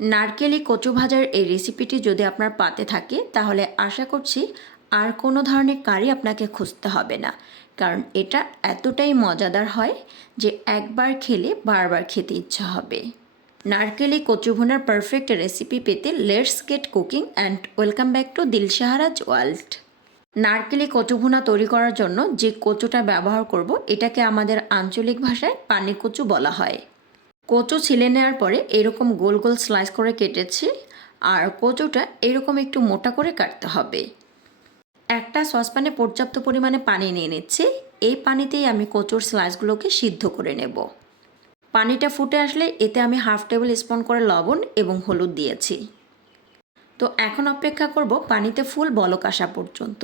নারকেলি কচু ভাজার এই রেসিপিটি যদি আপনার পাতে থাকে তাহলে আশা করছি আর কোনো ধরনের কারি আপনাকে খুঁজতে হবে না, কারণ এটা এতটাই মজাদার হয় যে একবার খেলে বারবার খেতে ইচ্ছা হবে। নারকেলি কচু ভুনার পারফেক্ট রেসিপি পেতে let's get cooking and welcome back to দিলশাহারাজ ওয়ার্ল্ড। নারকেলি কচু ভুনা তৈরি করার জন্য যে কচুটা ব্যবহার করব এটাকে আমাদের আঞ্চলিক ভাষায় পানি কচু বলা হয়। কচু ছিলে নেওয়ার পরে এরকম গোল গোল স্লাইস করে কেটেছি, আর কচুটা এরকম একটু মোটা করে কাটতে হবে। একটা সসপ্যানে পর্যাপ্ত পরিমাণে পানি নিয়ে নিচ্ছি। এই পানিতেই আমি কচুর স্লাইসগুলোকে সিদ্ধ করে নেব। পানিটা ফুটে আসলে এতে আমি 1/2 টেবিল স্পুন করে লবণ এবং হলুদ দিয়েছি। তো এখন অপেক্ষা করব পানিতে ফুল বলক আসা পর্যন্ত।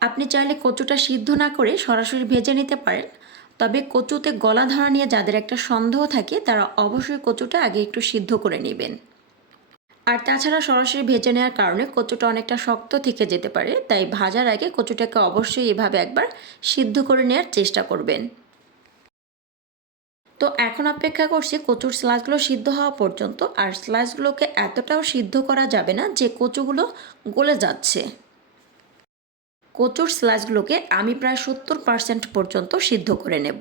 আপনি চাইলে কচুটা সিদ্ধ না করে সরাসরি ভেজে নিতে পারেন, তবে কচুতে গলা ধরা নিয়ে যাদের একটা সন্দেহ থাকে তারা অবশ্যই কচুটা আগে একটু সিদ্ধ করে নেবেন। আর তাছাড়া সরাসরি ভেজে নেওয়ার কারণে কচুটা অনেকটা শক্ত থেকে যেতে পারে, তাই ভাজার আগে কচুটাকে অবশ্যই এভাবে একবার সিদ্ধ করে নেওয়ার চেষ্টা করবেন। তো এখন অপেক্ষা করছি কচুর স্লাইসগুলো সিদ্ধ হওয়া পর্যন্ত। আর স্লাইসগুলোকে এতটাও সিদ্ধ করা যাবে না যে কচুগুলো গলে যাচ্ছে। কচুর স্লাইসগুলোকে আমি প্রায় 70% পর্যন্ত সিদ্ধ করে নেব।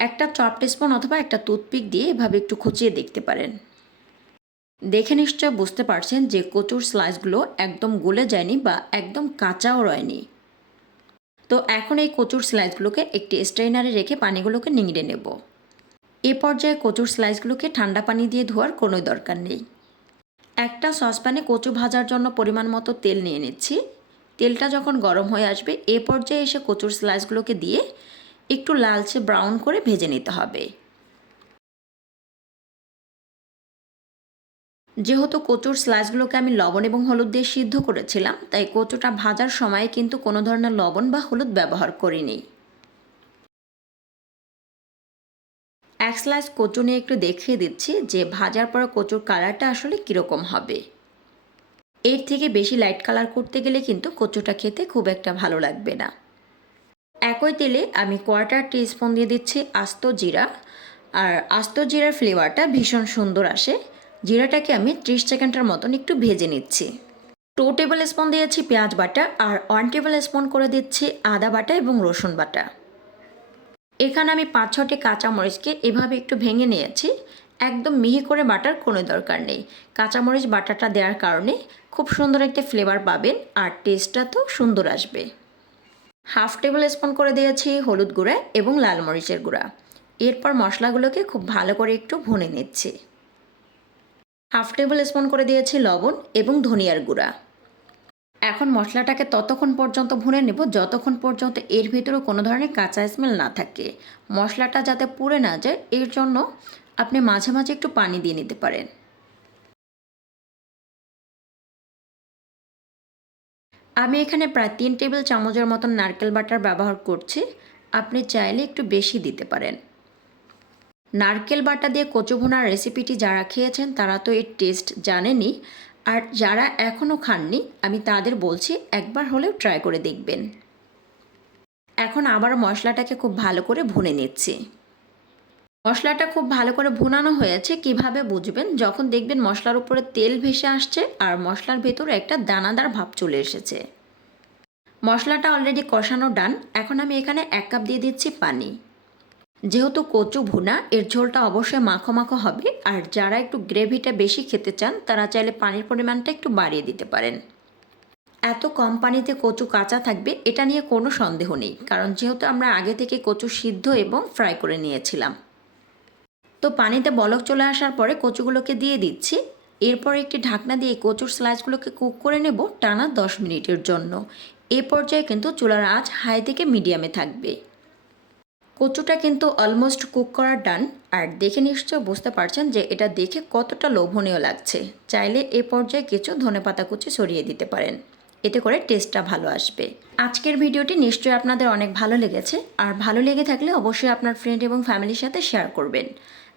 একটা চপড স্পুন অথবা একটা টুথপিক দিয়ে এভাবে একটু খুঁচিয়ে দেখতে পারেন। দেখে নিশ্চয় বুঝতে পারছেন যে কচুর স্লাইসগুলো একদম গলে যায়নি বা একদম কাঁচাও রয়নি। তো এখন এই কচুর স্লাইসগুলোকে একটি স্ট্রেনারে রেখে পানিগুলোকে নিংড়ে নেব। এ পর্যায়ে কচুর স্লাইসগুলোকে ঠান্ডা পানি দিয়ে ধোয়ার কোনো দরকার নেই। একটা সসপ্যানে কচু ভাজার জন্য পরিমাণ মতো তেল নিয়ে নিচ্ছি। তেলটা যখন গরম হয়ে আসবে এ পর্যায়ে এসে কচুর স্লাইসগুলোকে দিয়ে একটু লালচে ব্রাউন করে ভেজে নিতে হবে। যেহেতু কচুর স্লাইসগুলোকে আমি লবণ এবং হলুদ দিয়ে সিদ্ধ করেছিলাম, তাই কচুটা ভাজার সময় কিন্তু কোনো ধরনের লবণ বা হলুদ ব্যবহার করিনি। এক স্লাইস কচু নিয়ে একটু দেখিয়ে দিচ্ছি যে ভাজার পর কচুর কালারটা আসলে কীরকম হবে। এর থেকে বেশি লাইট কালার করতে গেলে কিন্তু কচুটা খেতে খুব একটা ভালো লাগবে না। একই তেলে আমি 1/4 টিস্পুন দিয়ে দিচ্ছি আস্ত জিরা। আর আস্ত জিরার ফ্লেভারটা ভীষণ সুন্দর আসে। জিরাটাকে আমি 30 সেকেন্ডের মতন একটু ভেজে নিচ্ছি। 2 টেবিল স্পুন দিয়েছি পেঁয়াজ বাটা, আর 1 টেবিল স্পুন করে দিচ্ছি আদা বাটা এবং রসুন বাটা। এখানে আমি 5-6টি কাঁচামরিচকে এভাবে একটু ভেঙে নিয়েছি। একদম মিহি করে বাটার কোনো দরকার নেই। কাঁচামরিচ বাটাটা দেওয়ার কারণে খুব সুন্দর একটা ফ্লেভার পাবেন, আর টেস্টটা তো সুন্দর আসবে। 1/2 টেবিল স্পুন করে দিয়েছি হলুদ গুঁড়া এবং লাল মরিচের গুঁড়া। এরপর মশলাগুলোকে খুব ভালো করে একটু ভুনে নিচ্ছি। 1/2 টেবিল স্পুন করে দিয়েছি লবণ এবং ধনিয়ার গুঁড়া। এখন মশলাটাকে ততক্ষণ পর্যন্ত ভুনে নেব যতক্ষণ পর্যন্ত এর ভিতরে কোনো ধরনের কাঁচা স্মেল না থাকে। মশলাটা যাতে পুড়ে না যায় এর জন্য আপনি মাঝে মাঝে একটু পানি দিয়ে নিতে পারেন। আমি এখানে প্রায় 3 টেবিল চামচের মতন নারকেল বাটার ব্যবহার করছি। আপনি চাইলে একটু বেশি দিতে পারেন। নারকেল বাটা দিয়ে কচু ভুনার রেসিপিটি যারা খেয়েছেন তারা তো এর টেস্ট জানেনই, আর যারা এখনও খাননি আমি তাদের বলছি একবার হলেও ট্রাই করে দেখবেন। এখন আবার মশলাটাকে খুব ভালো করে ভুনে নিচ্ছি। মশলাটা খুব ভালো করে ভুনানো হয়েছে কিভাবে বুঝবেন? যখন দেখবেন মশলার উপরে তেল ভেসে আসছে আর মশলার ভেতরে একটা দানাদার ভাব চলে এসেছে। মশলাটা অলরেডি কষানো ডান। এখন আমি এখানে 1 কাপ দিয়ে দিচ্ছি পানি। যেহেতু কচু ভুনা এর ঝোলটা অবশ্যই মাখো মাখো হবে, আর যারা একটু গ্রেভিটা বেশি খেতে চান তারা চাইলে পানির পরিমাণটা একটু বাড়িয়ে দিতে পারেন। এত কম পানিতে কচু কাঁচা থাকবে এটা নিয়ে কোনো সন্দেহ নেই, কারণ যেহেতু আমরা আগে থেকে কচু সিদ্ধ এবং ফ্রাই করে নিয়েছিলাম। তো পানিতে বলক চলে আসার পরে কচুগুলোকে দিয়ে দিচ্ছি। এরপর একটি ঢাকনা দিয়ে কচুর স্লাইসগুলোকে কুক করে নেব টানা 10 মিনিটের জন্য। এ পর্যায়ে কিন্তু চুলার আঁচ হাই থেকে মিডিয়ামে থাকবে। কচুটা কিন্তু অলমোস্ট কুক করা ডান, আর দেখে নিশ্চয় বুঝতে পারছেন যে এটা দেখে কতটা লোভনীয় লাগছে। চাইলে এ পর্যায়ে কিছু ধনেপাতা কুচি ছড়িয়ে দিতে পারেন, এতে করে টেস্টটা ভালো আসবে। আজকের ভিডিওটি নিশ্চয়ই আপনাদের অনেক ভালো লেগেছে, আর ভালো লেগে থাকলে অবশ্যই আপনার ফ্রেন্ড এবং ফ্যামিলির সাথে শেয়ার করবেন।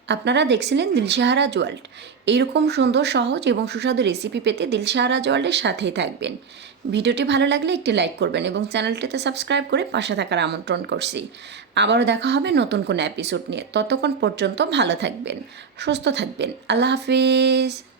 আপনারা দেখছিলেন দিলশাহারাজ ওয়ার্ল্ড। এইরকম সুন্দর সহজ এবং সুস্বাদু রেসিপি পেতে দিলশাহারাজ ওয়ার্ল্ডের সাথেই থাকবেন। ভিডিওটি ভালো লাগলে একটি লাইক করবেন এবং চ্যানেলটিতে সাবস্ক্রাইব করে পাশে থাকার আমন্ত্রণ করছি। আবারও দেখা হবে নতুন কোনো এপিসোড নিয়ে। ততক্ষণ পর্যন্ত ভালো থাকবেন, সুস্থ থাকবেন। আল্লাহ হাফিজ।